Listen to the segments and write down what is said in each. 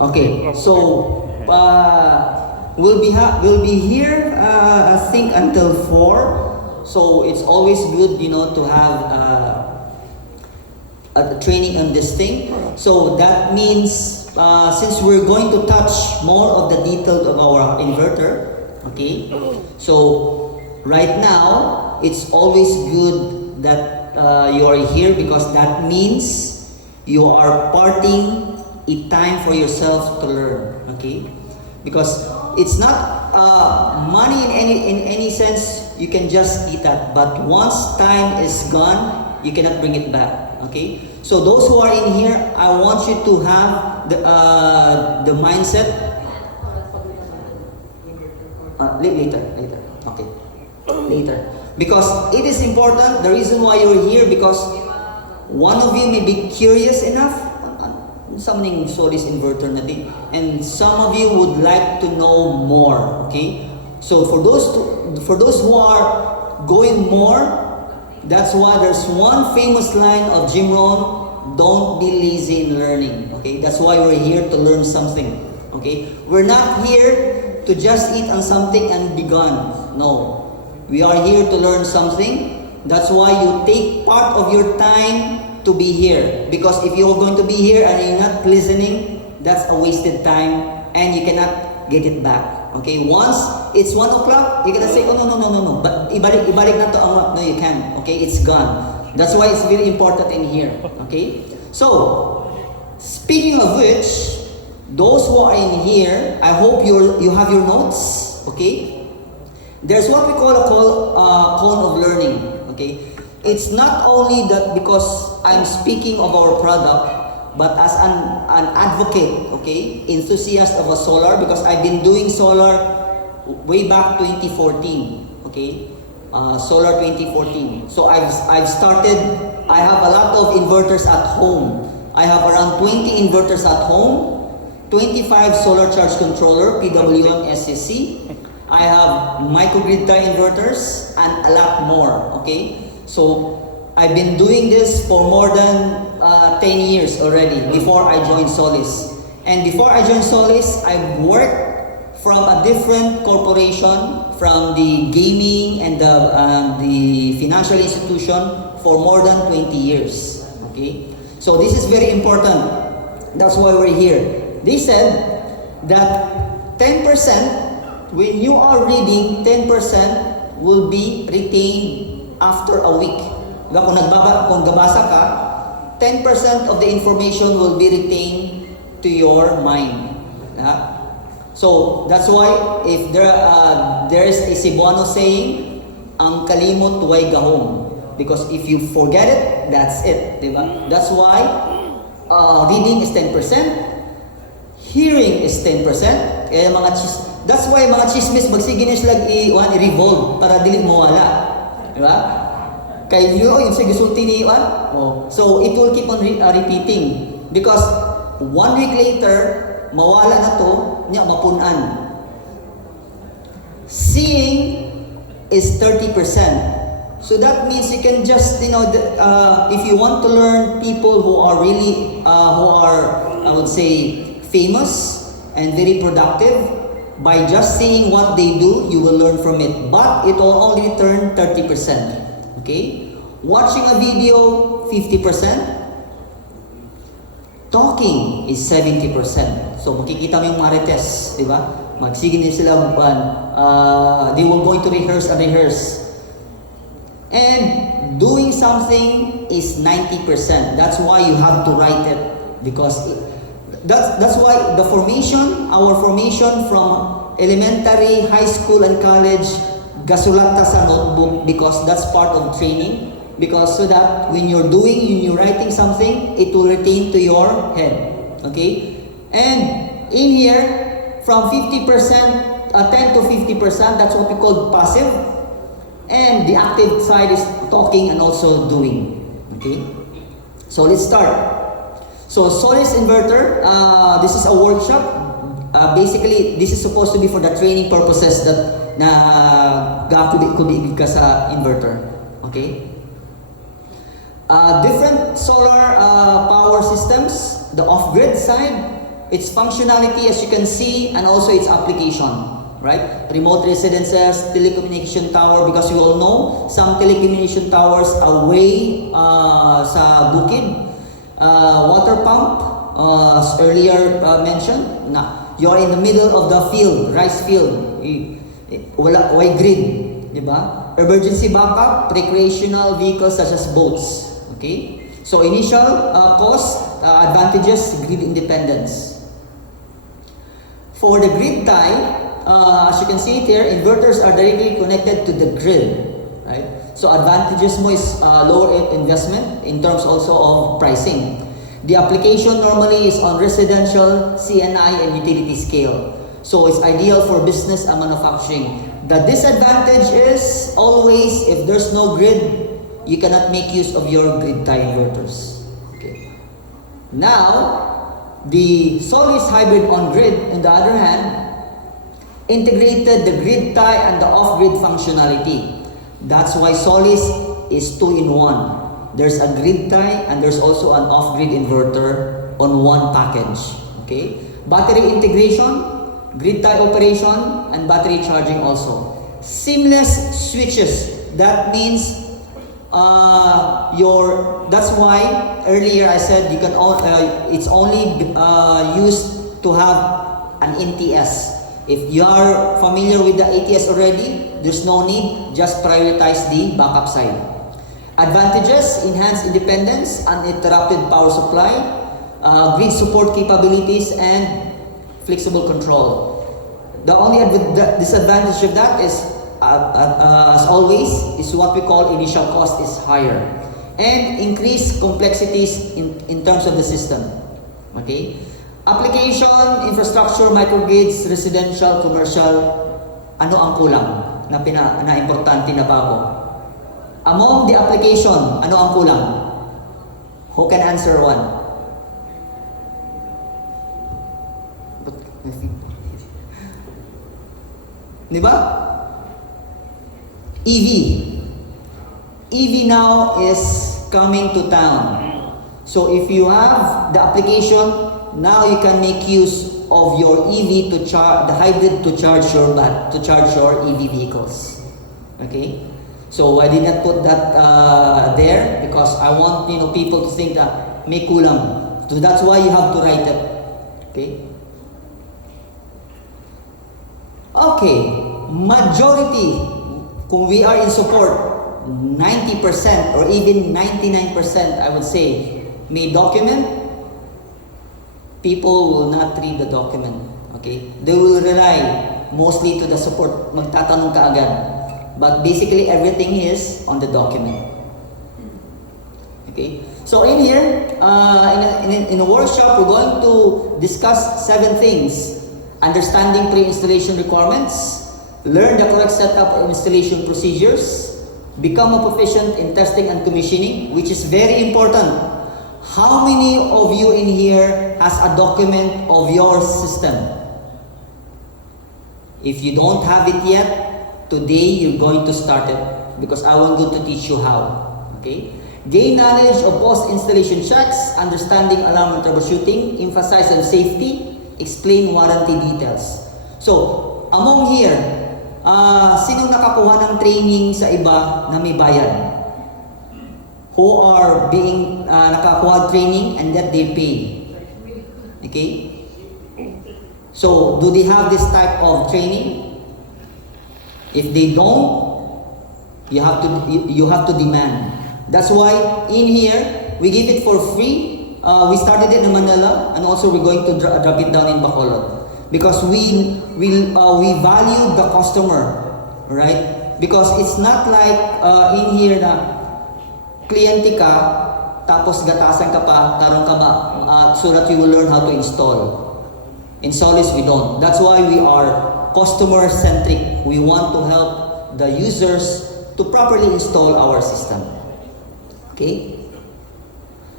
Okay, so we'll be here I think until 4. So it's always good, to have a training on this thing. So that means since we're going to touch more of the details of our inverter, okay? So right now, it's always good that you are here because that means you are parting a time for yourself to learn, okay? Because it's not money in any sense you can just eat that, but once time is gone, you cannot bring it back, okay? So those who are in here, I want you to have the mindset. Later, okay, later. Because it is important. The reason why you're here because one of you may be curious enough. Summoning Solis inverter natin, and some of you would like to know more. Okay, so for those who are going more, that's why there's one famous line of Jim Rohn: "Don't be lazy in learning." Okay, that's why we're here to learn something. Okay, we're not here to just eat on something and be gone. No, we are here to learn something. That's why you take part of your time to be here, because if you're going to be here and you're not listening, that's a wasted time and you cannot get it back. Okay, once it's 1 o'clock, you're gonna say, oh no, but ibalik na to, no, you can. Okay, it's gone. That's why it's very important in here. Okay, so speaking of which, those who are in here, I hope you have your notes. Okay, there's what we call a cone of learning. Okay, it's not only that because I'm speaking of our product, but as an advocate, okay, enthusiast of a solar, because I've been doing solar way back 2014, okay, solar 2014. So I've started. I have a lot of inverters at home. I have around 20 inverters at home, 25 solar charge controller, PWM SCC. I have microgrid tie inverters and a lot more. Okay, so I've been doing this for more than 10 years already before I joined Solis. And before I joined Solis, I worked from a different corporation, from the gaming and the financial institution for more than 20 years. Okay, so this is very important. That's why we're here. They said that 10%, when you are reading, 10% will be retained after a week. Kung gabasa ka, 10% of the information will be retained to your mind. So that's why if there is a Cebuano saying, ang kalimot way gahom. Because if you forget it, that's it. Diba? That's why reading is 10%, hearing is 10%. Kaya that's why mga chismis magsige na sila i-revolve para dili mo wala. Diba? Kaya yun sa gisulti ni so it will keep on repeating, because 1 week later mawala na to niya mapunan. Seeing is 30%, so that means you can just if you want to learn people who are really who are, I would say, famous and very productive, by just seeing what they do, you will learn from it, but it will only turn 30%. Okay? Watching a video, 50%. Talking is 70%. So, makikita mo yung marites, di ba? Magsige nila sila, they will going to rehearse. And doing something is 90%. That's why you have to write it, because that's why our formation from elementary, high school, and college, gasulat ta sa notebook, because that's part of training. Because so that when you're writing something, it will retain to your head. Okay? And in here, from 50%, 10 to 50%, that's what we call passive. And the active side is talking and also doing. Okay? So let's start. So Solis inverter, this is a workshop. Basically, this is supposed to be for the training purposes that kubi ka sa inverter. Okay? Different solar power systems. The off-grid side, its functionality, as you can see, and also its application, right? Remote residences, telecommunication tower, because you all know some telecommunication towers away sa bukid, water pump, as earlier mentioned, na you're in the middle of the field, rice field, way grid, di ba? Emergency backup, recreational vehicles such as boats, okay? So initial cost, advantages, grid independence. For the grid tie, as you can see it here, inverters are directly connected to the grid, right? So advantages mo is lower investment in terms also of pricing. The application normally is on residential, CNI, and utility scale. So it's ideal for business and manufacturing. The disadvantage is always if there's no grid, you cannot make use of your grid tie inverters. Okay. Now, the Solis hybrid on grid, on the other hand, integrated the grid tie and the off-grid functionality. That's why Solis is 2-in-1. There's a grid tie and there's also an off-grid inverter on one package. Okay? Battery integration, grid tie operation, and battery charging also. Seamless switches. That means that's why earlier I said you can it's only used to have an NTS. If you are familiar with the ATS already, there's no need, just prioritize the backup side. Advantages: enhanced independence, uninterrupted power supply, grid support capabilities, and flexible control. The only disadvantage of that is, as always, is what we call initial cost is higher and increased complexities in terms of the system. Okay? Application, infrastructure, microgrids, residential, commercial, ano ang kulang na importante na bago? Among the application, ano ang kulang? Who can answer one? Di ba? EV. EV now is coming to town. So if you have the application, now you can make use of your EV to charge the hybrid to charge your EV vehicles. Okay? So I did not put that there because I want people to think that may kulang. So that's why you have to write it. Okay? Okay. Majority, kung we are in support, 90% or even 99%, I would say, may document, people will not read the document. Okay? They will rely mostly to the support. Magtatanong ka agad. But basically, everything is on the document. Okay? So in here, in a workshop, we're going to discuss 7 things. Understanding pre-installation requirements, learn the correct setup of installation procedures, become a proficient in testing and commissioning, which is very important. How many of you in here has a document of your system? If you don't have it yet, today you're going to start it because I want to teach you how. Okay? Gain knowledge of post-installation checks, understanding alarm and troubleshooting, emphasize on safety, explain warranty details. So, among here, sinong nakakuha ng training sa iba na may bayad? Who are being nakakuha training and that they pay? Okay? So, do they have this type of training? If they don't, you have to demand. That's why in here we give it for free. We started it in Manila, and also we're going to drop it down in Bacolod because we value the customer, right? Because it's not like in here na kliyente ka tapos gatasan ka pa karon ka so that you will learn how to install. In Solis we don't. That's why we are customer centric. We want to help the users to properly install our system. Okay?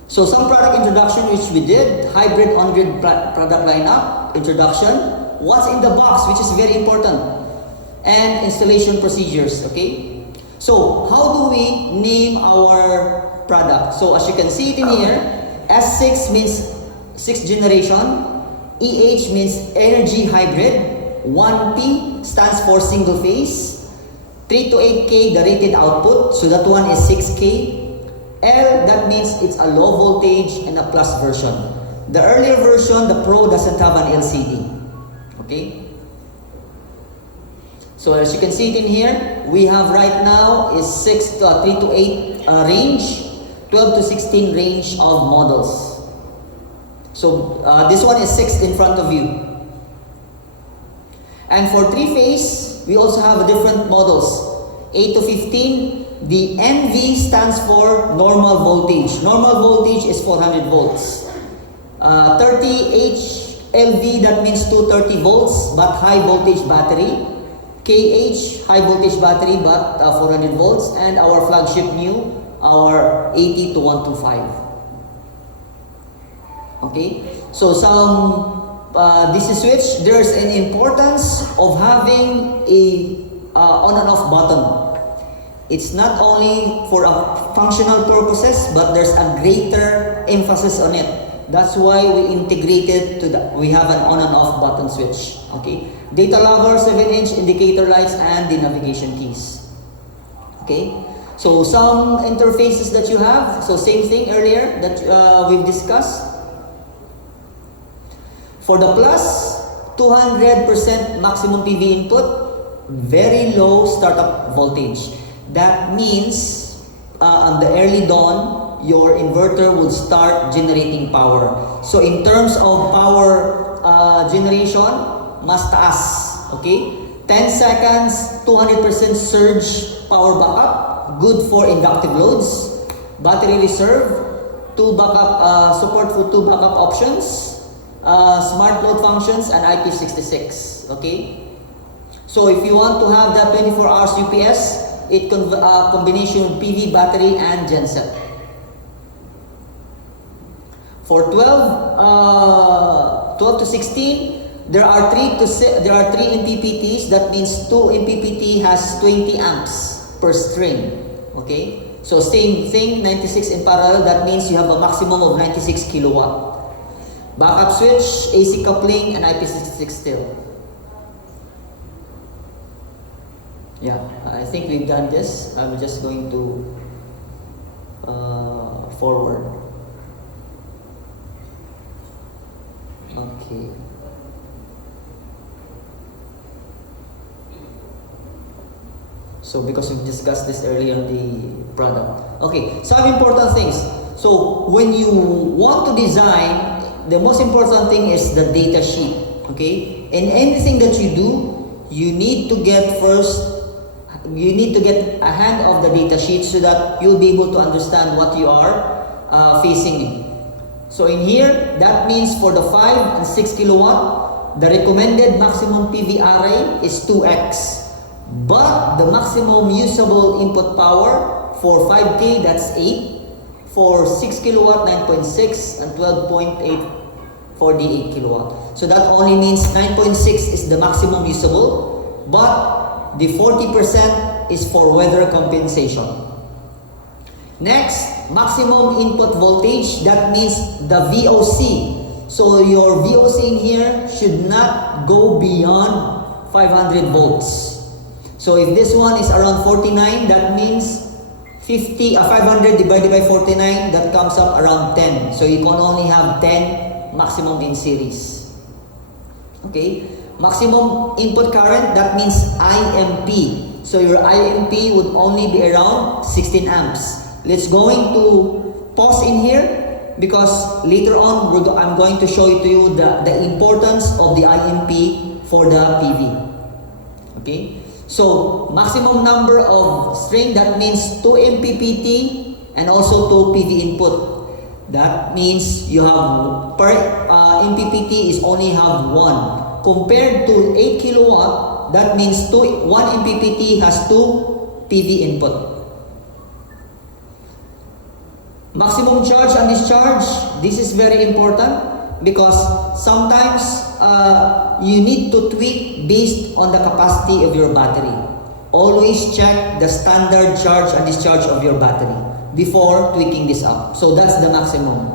So some product introduction which we did, hybrid on-grid product lineup, introduction, what's in the box which is very important, and installation procedures. Okay? So how do we name our product? So as you can see it in here, S6 means 6th generation, EH means energy hybrid. 1P stands for single phase. 3 to 8K, the rated output. So that one is 6K. L, that means it's a low voltage and a plus version. The earlier version, the Pro, doesn't have an LCD. Okay? So as you can see it in here, we have right now is 3 to 8 range, 12 to 16 range of models. So this one is 6 in front of you. And for 3-phase, we also have different models. 8 to 15, the NV stands for normal voltage. Normal voltage is 400 volts. 30 HLV, that means 230 volts, but high voltage battery. KH, high voltage battery, but 400 volts. And our flagship new, our 80 to 125. Okay, so some DC switch, there's an importance of having a on and off button. It's not only for functional purposes, but there's a greater emphasis on it. That's why we integrated we have an on and off button switch. Okay, data logger, 7-inch indicator lights, and the navigation keys. Okay, so some interfaces that you have. So same thing earlier that we've discussed. For the plus, 200% maximum PV input, very low startup voltage. That means on the early dawn, your inverter will start generating power. So in terms of power generation, mas taas. Okay? 10 seconds, 200% surge power backup, good for inductive loads. Battery reserve, support for 2 backup options. Smart load functions, and IP66. Okay, so if you want to have that 24 hours UPS, it combination of PV battery and genset. For 12 to 16, there are 3 MPPTs. That means 2 MPPT has 20 amps per string. Okay, so same thing, 96 in parallel. That means you have a maximum of 96 kilowatt. Backup switch, AC coupling, and IP66 still. Yeah, I think we've done this. I'm just going to forward. Okay. So because we've discussed this earlier on the product. Okay, some important things. So when you want to design, the most important thing is the data sheet. Okay, in anything that you do, you need to get a hand of the data sheet so that you'll be able to understand what you are facing. So in here, that means for the 5 and 6 kilowatt, the recommended maximum PV array is 2x, but the maximum usable input power for 5K, that's 8. For 6 kilowatt, 9.6, and 12.8 for the 8 kilowatt. So that only means 9.6 is the maximum usable, but the 40% is for weather compensation. Next, maximum input voltage, that means the VOC. So your VOC in here should not go beyond 500 volts. So if this one is around 49, that means 500 divided by 49, that comes up around 10. So you can only have 10 maximum in series. Okay? Maximum input current, that means IMP. So your IMP would only be around 16 amps. Let's going to pause in here because later on I'm going to show to you the importance of the IMP for the PV. Okay? So, maximum number of string, that means 2 MPPT and also 2 PV input. That means you have per MPPT is only have 1. Compared to 8 kilowatt, that means 1 MPPT has 2 PV input. Maximum charge and discharge, this is very important because sometimes you need to tweak based on the capacity of your battery. Always check the standard charge and discharge of your battery before tweaking this up. So that's the maximum.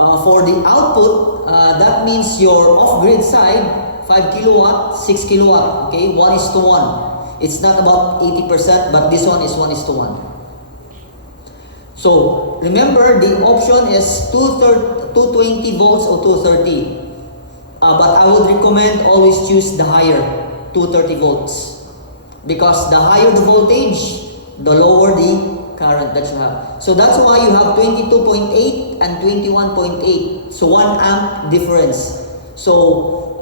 For the output, that means your off-grid side, 5 kilowatt, 6 kilowatt, okay, 1:1. It's not about 80%, but this one is 1:1. So, remember, the option is 220 volts or 230. But I would recommend always choose the higher, 230 volts. Because the higher the voltage, the lower the current that you have. So that's why you have 22.8 and 21.8. So 1 amp difference. So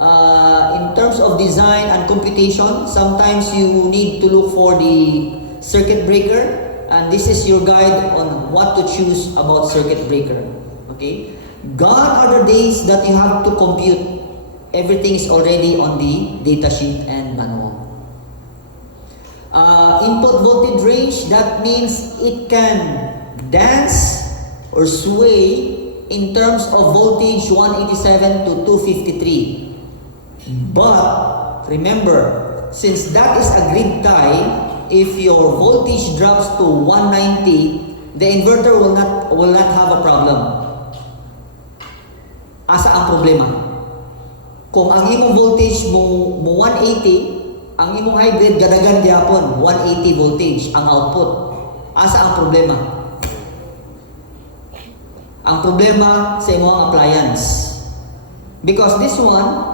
in terms of design and computation, sometimes you need to look for the circuit breaker. And this is your guide on what to choose about circuit breaker. Okay? Gone are the days that you have to compute. Everything is already on the data sheet and manual. Input voltage range, that means it can dance or sway in terms of voltage 187 to 253. But remember, since that is a grid tie, if your voltage drops to 190, the inverter will not have a problem. Asa ang problema? Kung ang imong voltage mo 180, ang imong hybrid gadagan gyapon 180 voltage ang output. Asa ang problema? Ang problema sa imong appliance. Because this one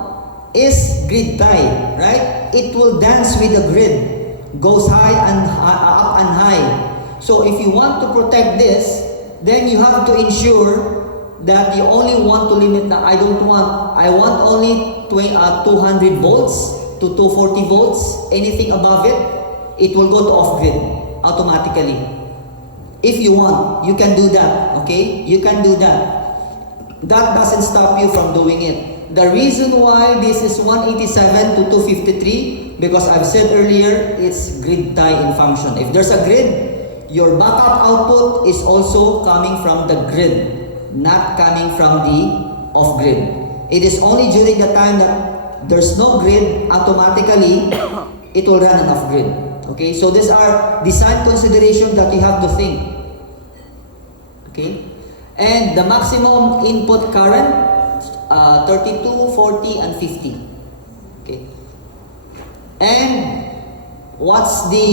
is grid tie, right? It will dance with the grid. Goes high and up and high. So if you want to protect this, then you have to ensure that you only want to limit na I want only 200 volts to 240 volts. Anything above it, it will go to off-grid automatically. If you want, you can do that. Okay? You can do that. That doesn't stop you from doing it. The reason why this is 187 to 253, because I've said earlier, it's grid tie in function. If there's a grid, your backup output is also coming from the grid, not coming from the off-grid. It is only during the time that there's no grid, automatically it will run an off-grid. Okay, so these are design considerations that you have to think. Okay, and the maximum input current, 32, 40, and 50. Okay, and what's the,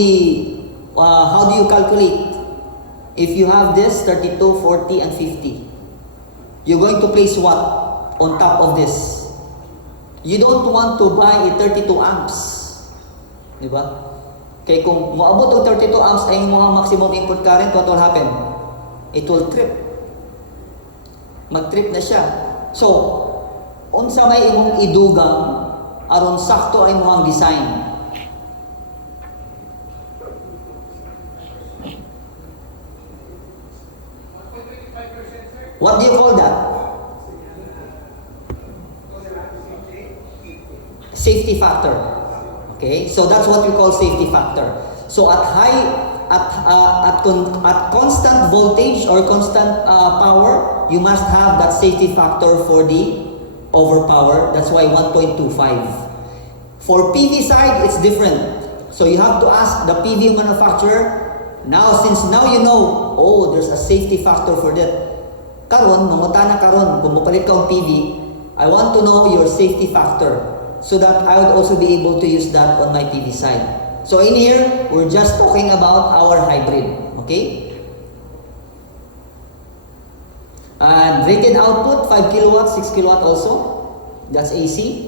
how do you calculate? If you have this 32, 40, and 50, you're going to place what on top of this? You don't want to buy a 32 amps. Diba? Kaya kung maabot ang 32 amps ay yung mga maximum input current, what will happen? It will trip. Mag-trip na siya. So, unsa may imong idugang aron sakto ay imong design. What do you call that? Safety factor. Okay, so that's what we call safety factor. So at constant voltage or constant power, you must have that safety factor for the overpower. That's why 1.25. For PV side, it's different. So you have to ask the PV manufacturer. Now, since now you know, oh, there's a safety factor for that. Karon, mangutana karon, kung mapalit ka ang PV, I want to know your safety factor, so that I would also be able to use that on my PV side. So in here, we're just talking about our hybrid. Okay? And rated output, 5 kilowatt, 6 kilowatt also. That's AC.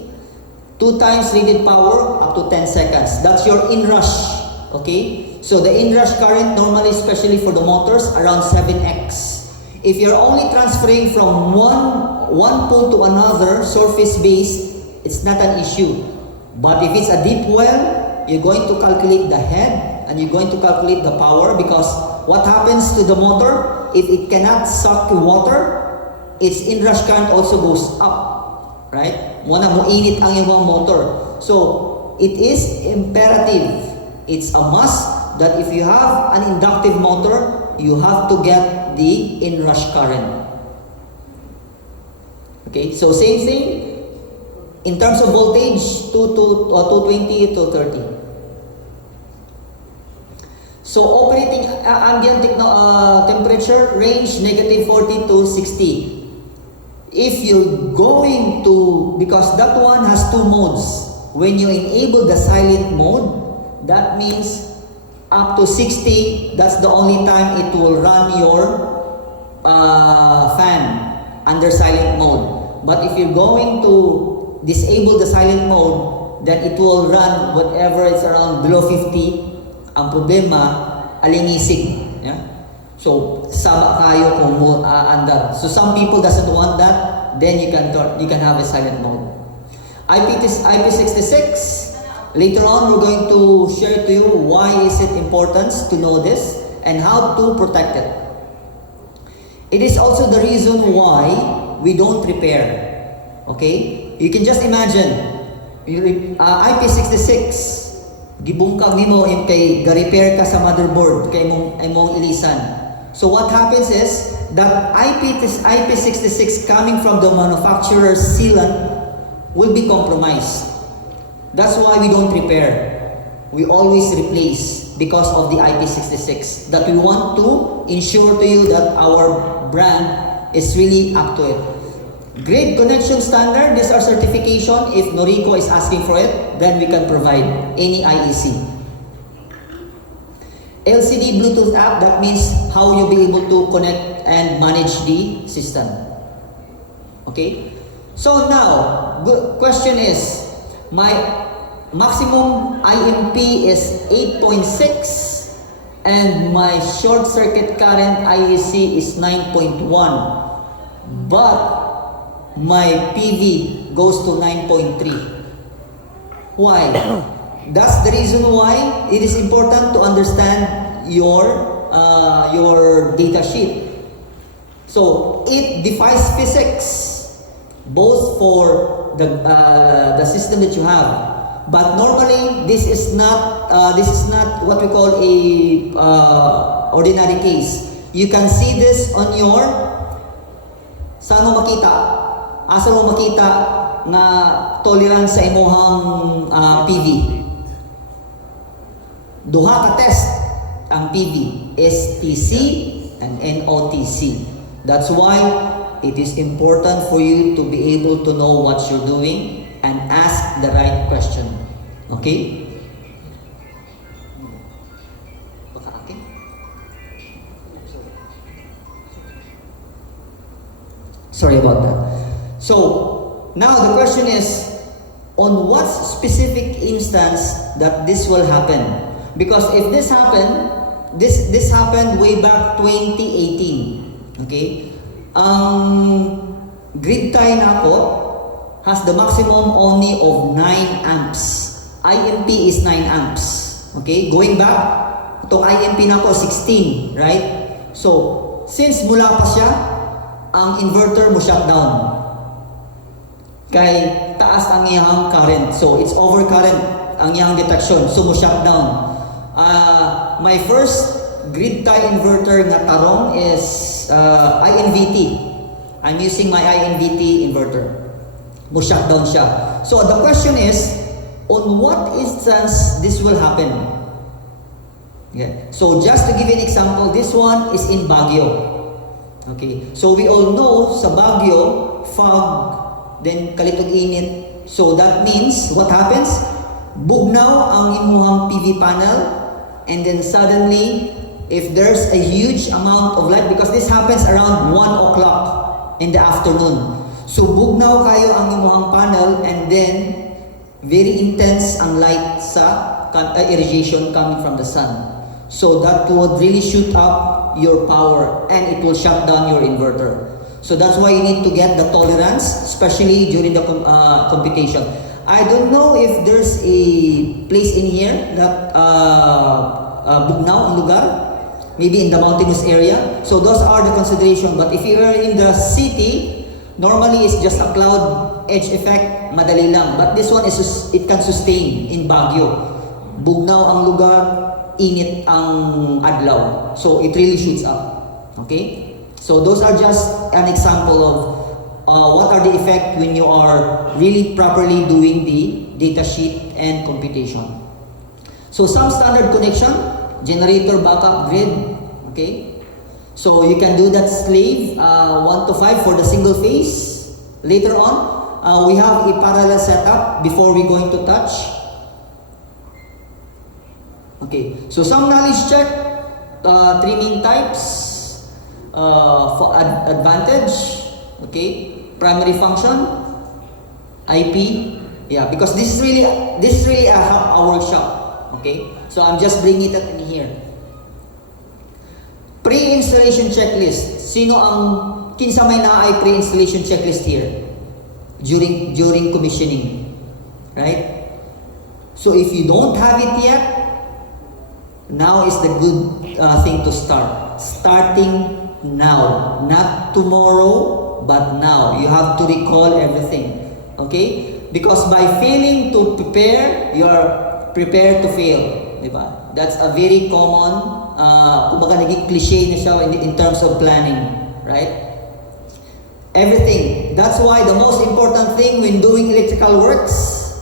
2 times rated power, up to 10 seconds. That's your inrush. Okay? So the inrush current, normally, especially for the motors, around 7x. If you're only transferring from one pole to another, surface-based, it's not an issue. But if it's a deep well, you're going to calculate the head and you're going to calculate the power, because what happens to the motor, if it cannot suck water, its inrush current also goes up. Right? Muna mo init ang iyong motor. So, it is imperative. It's a must that if you have an inductive motor, you have to get the inrush current. Okay? So, same thing. In terms of voltage, 220 to 30. So operating ambient temperature range, -40 to 60. if you're going to, because that one has two modes. When you enable the silent mode, that means up to 60, that's the only time it will run your fan under silent mode. But if you're going to disable the silent mode, then it will run whatever is around below 50. Ang problema, alinisig. Yeah? So, sama kayo kung andar. So, some people doesn't want that, then you can have a silent mode. IP66, later on we're going to share to you why is it important to know this and how to protect it. It is also the reason why we don't repair. Okay? You can just imagine, IP66, gibungkag nimo kay ga-repair ka sa motherboard kay mong ilisan. So what happens is that IP66 coming from the manufacturer's sealant will be compromised. That's why we don't repair. We always replace because of the IP66. That we want to ensure to you that our brand is really up to it. Grid connection standard, these are certification. If Noriko is asking for it, then we can provide any IEC. LCD Bluetooth app, that means how you'll be able to connect and manage the system. Okay? So now, the question is, my maximum IMP is 8.6 and my short circuit current IEC is 9.1, but my PV goes to 9.3. Why? That's the reason why it is important to understand your data sheet. So it defies physics, both for the system that you have. But normally, this is not what we call a ordinary case. You can see this on your, saan mo makita? Asa mo makita na tolerance sa imuhang PV? Duha ka test ang PV, STC and NOTC. That's why it is important for you to be able to know what you're doing and ask the right question. Okay? Sorry about that. So, now the question is, on what specific instance that this will happen? Because if this happened, this happened way back 2018. Okay? Grid tie na ako has the maximum only of 9 amps. IMP is 9 amps. Okay? Going back, itong IMP na ako 16, right? So, since mula pa siya, ang inverter mo shut down. Kay taas ang iyang current. So, it's overcurrent ang iyang detection. So, mo shut down. My first grid tie inverter nga tarong is INVT. I'm using my INVT inverter. Mo shut down siya. So, the question is, on what instance this will happen? Okay. So, just to give you an example, this one is in Baguio. Okay. So, we all know sa Baguio, fog, then kalitog init. So, that means, what happens? Bugnaw ang imuhang PV panel, and then suddenly, if there's a huge amount of light, because this happens around 1 o'clock in the afternoon. So, bugnaw kayo ang imuhang panel, and then, very intense ang light sa irradiation coming from the sun. So, that would really shoot up your power, and it will shut down your inverter. So, that's why you need to get the tolerance, especially during the computation. I don't know if there's a place in here that bugnaw ang lugar, maybe in the mountainous area. So those are the consideration. But if you are in the city, normally it's just a cloud edge effect, madali lang. But this one is it can sustain in Baguio. Bugnaw ang lugar, init ang adlaw. So it really shoots up. Okay? So those are just an example of what are the effect when you are really properly doing the data sheet and computation. So some standard connection, generator backup grid, okay? So you can do that slave 1 to 5 for the single phase, Later on, we have a parallel setup before we're going to touch. Okay, so some knowledge check, three main typs, for advantage, okay, primary function, IP, yeah, because this is really a workshop, okay. So I'm just bringing it in here. Pre-installation checklist. Sino ang kinsa may naay pre-installation checklist here during commissioning, right? So if you don't have it yet, now is the good thing to start. Starting now, not tomorrow, but now. You have to recall everything, okay? Because by failing to prepare, you are prepared to fail, diba? That's a very common, kumbaga naging cliche na siya in terms of planning, right? Everything. That's why the most important thing when doing electrical works,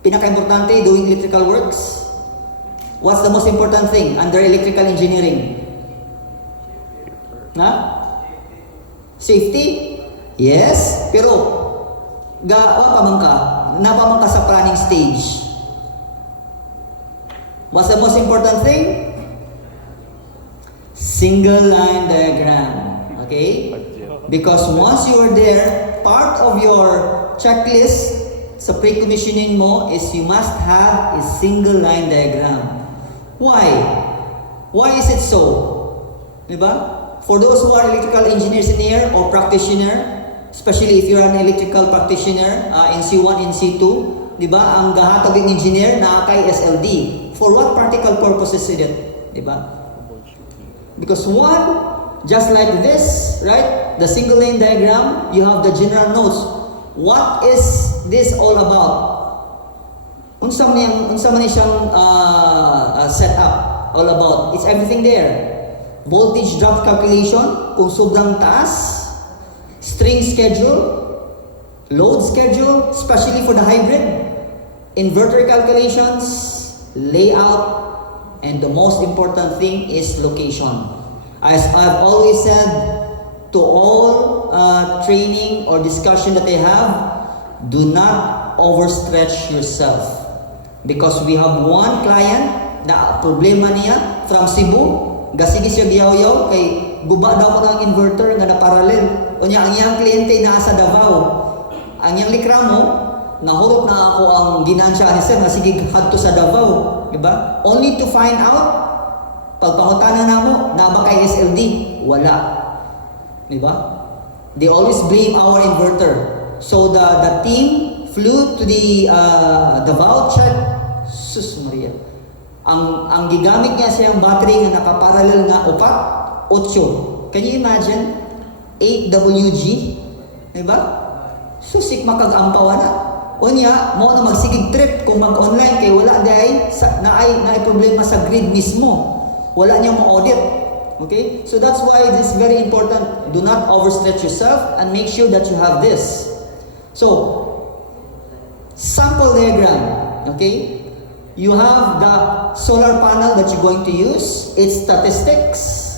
pinaka-importante doing electrical works, what's the most important thing under electrical engineering? Na? Safety? Yes, pero napamang ka sa planning stage. What's the most important thing? Single line diagram. Okay? Because once you are there, part of your checklist sa pre-commissioning mo is you must have a single line diagram. Why? Why is it so? Diba? For those who are electrical engineers in here or practitioner, especially if you're an electrical practitioner in C1 and C2, diba? Ang gahatag ng engineer na kay SLD. For what practical purposes is it? Diba? Because one, just like this, right? The single line diagram, you have the general notes. What is this all about? Unsa man siyang setup all about? It's everything there. Voltage drop calculation, kung sobrang taas, string schedule, load schedule, especially for the hybrid, inverter calculations, layout, and the most important thing is location. As I've always said to all training or discussion that I have, do not overstretch yourself. Because we have one client na problema niya from Cebu, gasigi siya giyaw-yaw kay guba daw ko ng inverter nga na parallel. Unya ang iyang kliyente naa sa Davao. Ang iyang likramo, nahurot na ako ang ginansya ni sir nga sige hadto sa Davao, di ba? Only to find out pagpangutana namo na ba kay SLD? Wala. Di ba? They always blame our inverter. So the team flew to the Davao, check. Sus Maria. Ang gigamit niya siyang battery nga nakaparallel nga 8. Can you imagine? 8 WG, di ba? Susik makag-ampawa na. Unya, mo na magsigig trip kung mag-online kay wala dahi naay problema sa grid mismo. Wala niya mo-audit. Okay? So that's why this is very important. Do not overstretch yourself and make sure that you have this. So, sample diagram. Okay? You have the solar panel that you're going to use. Its statistics.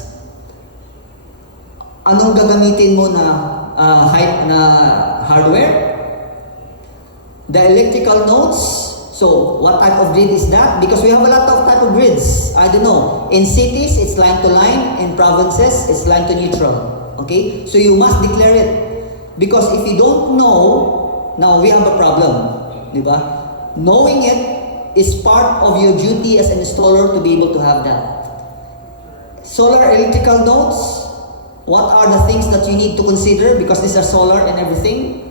Anong gagamitin mo na hardware? The electrical nodes. So, what type of grid is that? Because we have a lot of type of grids. I don't know. In cities, it's line to line. In provinces, it's line to neutral. Okay? So, you must declare it. Because if you don't know, now we have a problem. Diba? Knowing it is part of your duty as an installer to be able to have that. Solar electrical nodes, what are the things that you need to consider because these are solar and everything?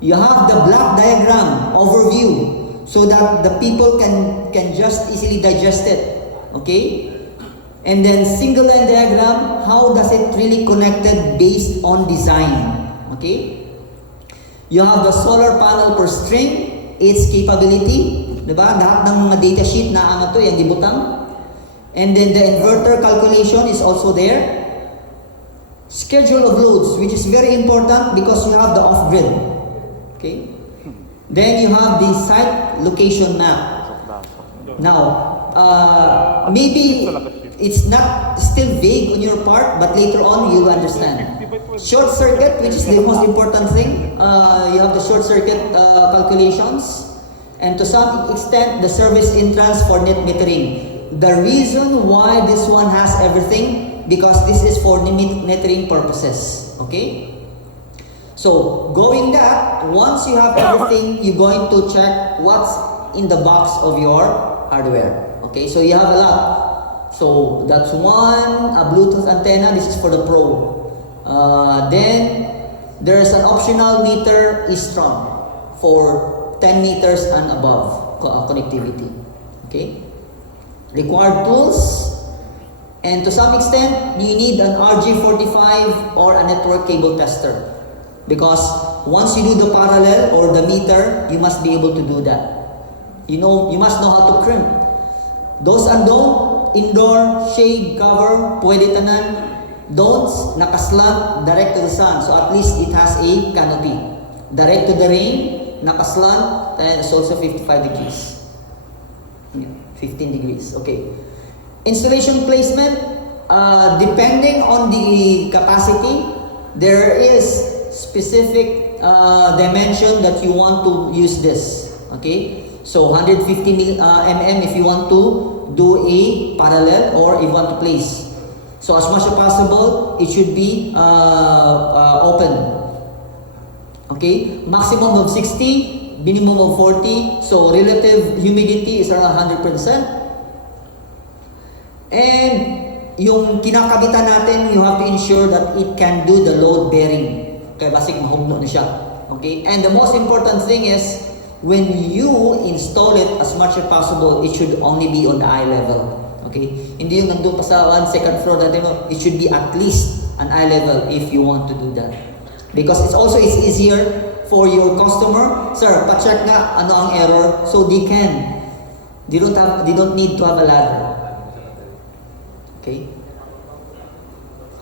You have the block diagram overview so that the people can just easily digest it. Okay? And then single line diagram, how does it really connected based on design? Okay? You have the solar panel per string, its capability. Diba? Lahat ng mga data sheet na ano to, yung dibutang. And then the inverter calculation is also there. Schedule of loads, which is very important because you have the off-grid. Okay? Then you have the site location map. Now, maybe It's not still vague on your part, but later on you'll understand. Short circuit, which is the most important thing. You have the short circuit calculations, and to some extent the service entrance for net metering. The reason why this one has everything, because this is for net metering purposes. Okay? So, going that, once you have everything, you're going to check what's in the box of your hardware. Okay, so you have a lot. So, that's one, a Bluetooth antenna. This is for the Pro. Then, there's an optional meter e-strom for 10 meters and above connectivity. Okay? Required tools. And to some extent, you need an RJ45 or a network cable tester. Because once you do the parallel or the meter, you must be able to do that. You must know how to crimp. Those unknown, indoor, shade, cover, pwede tanan. Don'ts, nakaslant, direct to the sun. So at least it has a canopy. Direct to the rain, nakaslant, and it's also 55 degrees. 15 degrees, okay. Installation placement, depending on the capacity, there is specific dimension that you want to use this. Okay, so 150 mm if you want to do a parallel or you want to place. So as much as possible, it should be open. Okay, maximum of 60, minimum of 40. So relative humidity is around 100%. And yung kinakabitan natin, you have to ensure that it can do the load bearing. Kaya basic mahugno na siya. Okay? And the most important thing is, when you install it as much as possible, it should only be on the eye level. Okay? Hindi yung nandun pa sa second floor natin mo, it should be at least an eye level if you want to do that. Because it's easier for your customer, sir, pa-check nga ano ang error, so they don't need to have a ladder. Okay?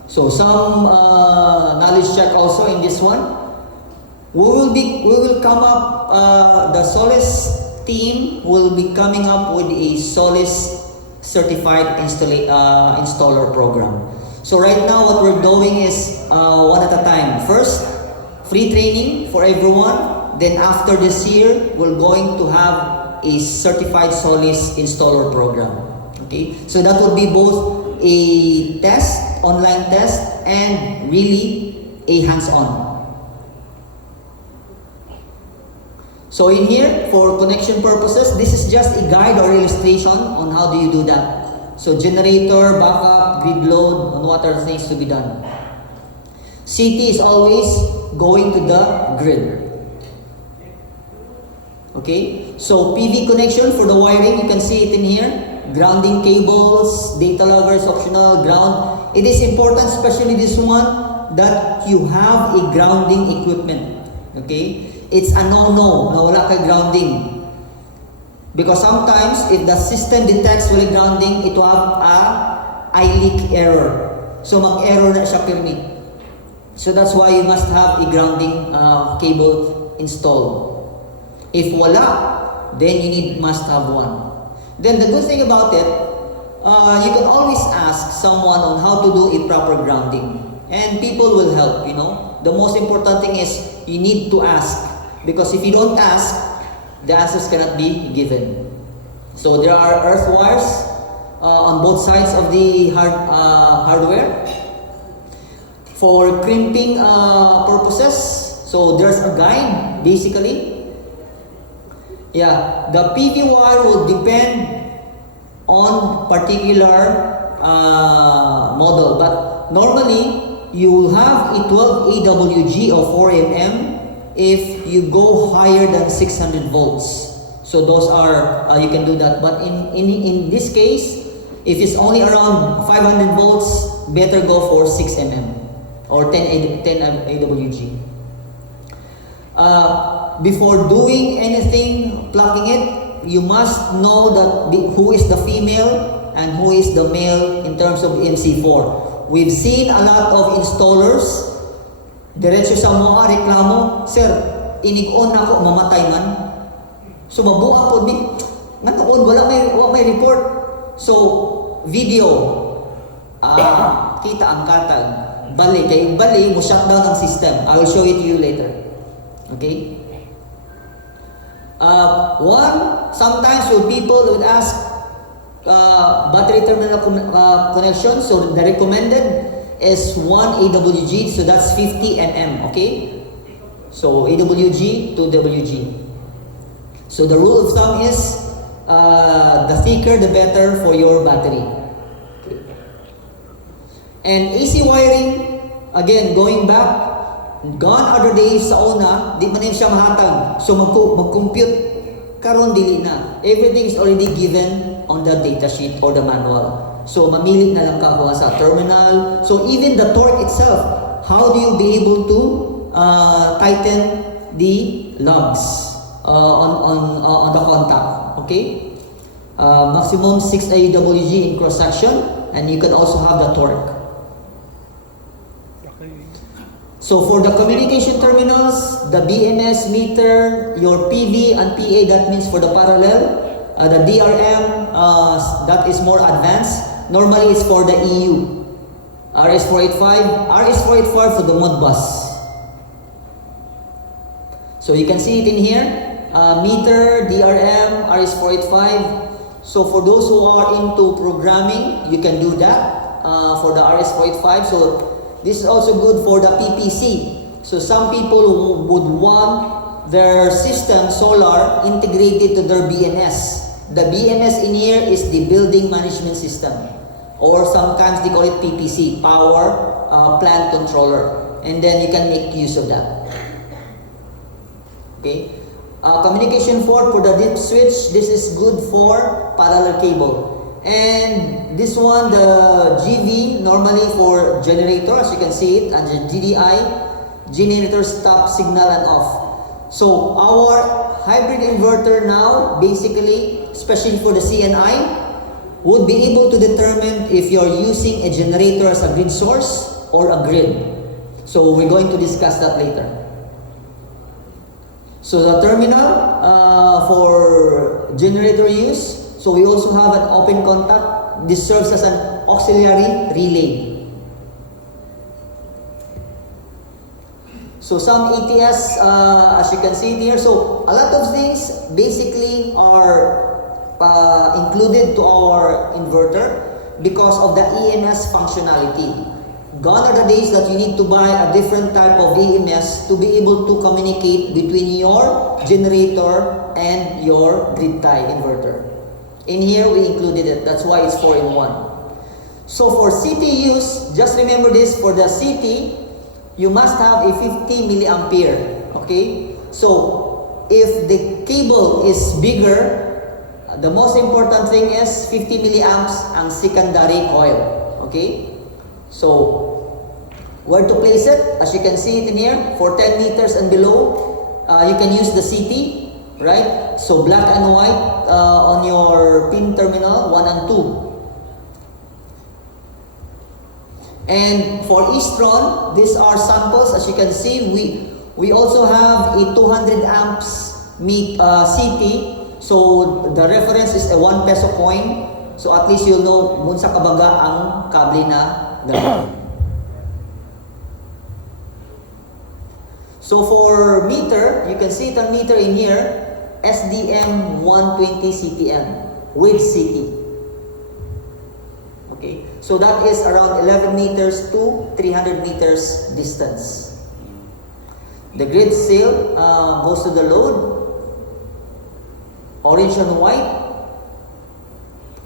So some knowledge check also in this one. We will come up. The Solis team will be coming up with a Solis certified installer program. So right now, what we're doing is one at a time. First, free training for everyone. Then after this year, we're going to have a certified Solis installer program. Okay, so that will be both a test, online test, and really a hands-on. So in here, for connection purposes, this is just a guide or illustration on how do you do that. So generator, backup, grid load, and what are things to be done. CT is always going to the grid. Okay, so PV connection for the wiring, you can see it in here. Grounding cables, data loggers, optional, ground. It is important, especially this one, that you have a grounding equipment. Okay? It's a no-no na wala kay grounding. Because sometimes, if the system detects wala grounding, it will have a eye leak error. So mag-error na siya pirmi. So that's why you must have a grounding cable installed. If wala, then you must have one. Then the good thing about it, you can always ask someone on how to do a proper grounding. And people will help, The most important thing is you need to ask. Because if you don't ask, the answers cannot be given. So there are earth wires on both sides of the hardware. For crimping purposes, so there's a guide, basically. Yeah, the PV wire will depend on particular model, but normally you will have a 12 AWG or 4 mm if you go higher than 600 volts. So those are you can do that. But in this case, if it's only around 500 volts, better go for 6 mm or 10 AWG. Before doing anything, plugging it, you must know that who is the female and who is the male in terms of MC4. We've seen a lot of installers, diretso sa mga reklamo, sir, inig-on ako, mamatay man. So mabuang po, nganoon, wala may report. So, video, kita ang katag. Bali, kay bali mo shutdown ang system. I will show it to you later. Okay? Sometimes when people would ask battery terminal connection, so the recommended is 1 AWG, so that's 50 mm, okay? So AWG to WG. So the rule of thumb is the thicker the better for your battery. Okay. And AC wiring, again, going back, gone are the days sa una, di man siya mahatag. So mag-compute, karon dili na. Everything is already given on the data sheet or the manual. So mamili na lang ka kung sa terminal. So even the torque itself, how do you be able to tighten the lugs on the contact? Okay, maximum 6 AWG in cross section, and you can also have the torque. So for the communication terminals, the BMS meter, your PV and PA, that means for the parallel. The DRM, that is more advanced. Normally it's for the EU. RS485 for the Modbus. So you can see it in here. Meter, DRM, RS485. So for those who are into programming, you can do that for the RS485. So this is also good for the PPC. So some people would want their system solar integrated to their BMS. The BMS in here is the building management system, or sometimes they call it PPC, power plant controller, and then you can make use of that. Okay, communication port for the dip switch. This is good for parallel cable, and this one, the GV, normally for generator, as you can see it, and the GDI, generator stop signal and off. So our hybrid inverter now, basically, especially for the CNI, would be able to determine if you're using a generator as a grid source or a grid. So we're going to discuss that later. So the terminal for generator use, so we also have an open contact. This serves as an auxiliary relay. So some ETS, as you can see here, so a lot of things basically are included to our inverter because of the EMS functionality. Gone are the days that you need to buy a different type of EMS to be able to communicate between your generator and your grid tie inverter. In here we included it, that's why it's 4-in-1. So for CT use, just remember this, for the CT, you must have a 50 milliampere. Okay? So if the cable is bigger, the most important thing is 50 milliamps ang secondary coil. Okay? So where to place it? As you can see it in here, for 10 meters and below, you can use the CT, right? So black and white on your pin terminal 1 and 2. And for Eastron, these are samples. As you can see, we also have a 200 amps CT. So the reference is a 1 peso coin. So at least you'll know mun sa kabaga ang kable na gamit. So for meter, you can see it on meter in here, SDM 120 CTM with CT. Okay, so that is around 11 meters to 300 meters distance. The grid seal goes to the load, orange and white,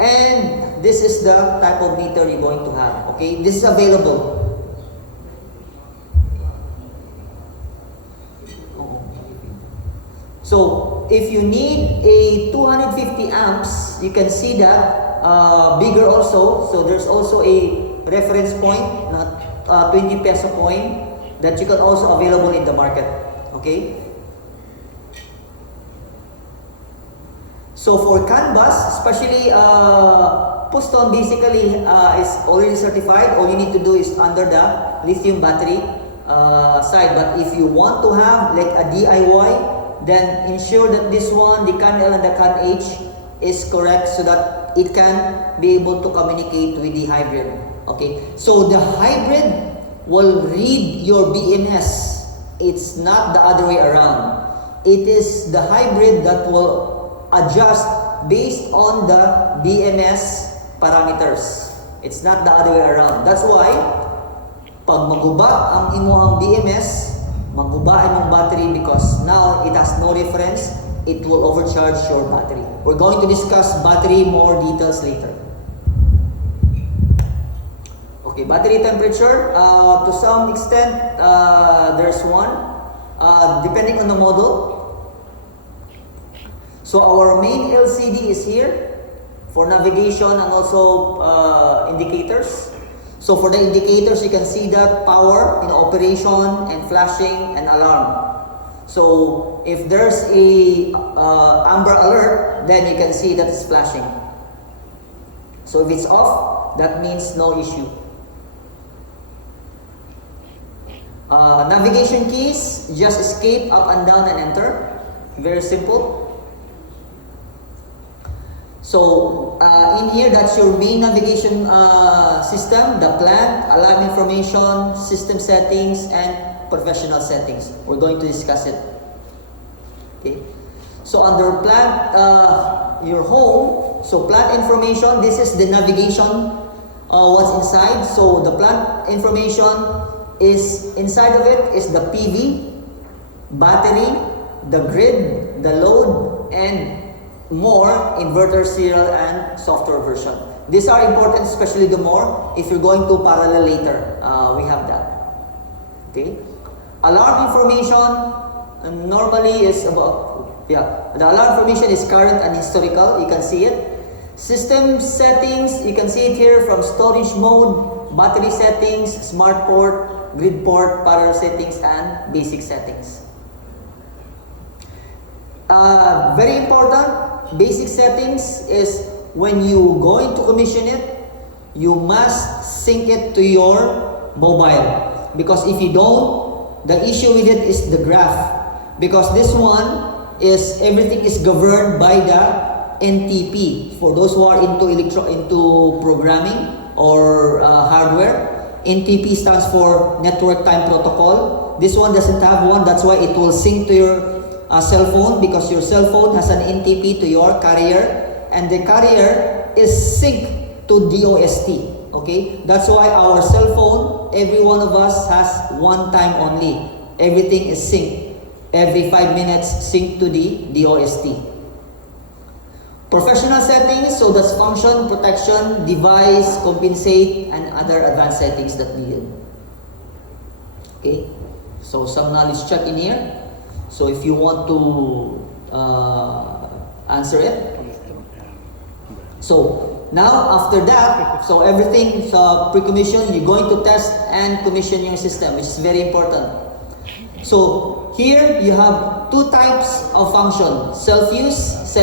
and this is the type of meter you're going to have. Okay, this is available. So if you need a 250 amps, you can see that bigger also. So there's also a reference point, 20 peso coin, that you can also available in the market. Okay. So for CAN bus, especially Puston basically is already certified. All you need to do is under the lithium battery side. But if you want to have like a DIY, then ensure that this one, the CAN L and the CAN H, is correct so that it can be able to communicate with the hybrid Okay, so the hybrid will read your BMS. It's not the other way around. It is the hybrid that will adjust based on the BMS parameters. It's not the other way around. That's why, pag maguba ang imuhang BMS, maguba ang battery because now it has no reference, it will overcharge your battery. We're going to discuss battery more details later. Okay, battery temperature, to some extent, there's one, depending on the model. So our main LCD is here for navigation and also indicators. So for the indicators, you can see that power, operation and flashing and alarm. So if there's a amber alert, then you can see that it's flashing. So if it's off, that means no issue. Navigation keys, just escape, up and down and enter. Very simple. So in here, that's your main navigation system, the plant, alarm information, system settings, and professional settings. We're going to discuss it. Okay. So under plant, your home, so plant information, this is the navigation, what's inside. So the plant information is, inside of it is the PV, battery, the grid, the load, and more inverter serial and software version. These are important, especially the more if you're going to parallel later. We have that. Okay. Alarm information normally is about, the alarm information is current and historical. You can see it. System settings, you can see it here from storage mode, battery settings, smart port, grid port, parallel settings, and basic settings. Very important, basic settings is when you going to commission it, you must sync it to your mobile. Because if you don't, the issue with it is the graph. Because this one is, everything is governed by the NTP. For those who are into programming or hardware, NTP stands for Network Time Protocol. This one doesn't have one, that's why it will sync to your cell phone, because your cell phone has an NTP to your carrier, and the carrier is synced to DOST. Okay, that's why our cell phone, every one of us has one time only. Everything is synced. Every 5 minutes, sync to the DOST. Professional settings, so that's function, protection, device, compensate, and other advanced settings that needed. Okay, so some knowledge check in here. So if you want to answer it. So now after that, so everything pre-commission, you're going to test and commission your system, which is very important. So here you have two types of function: self-use,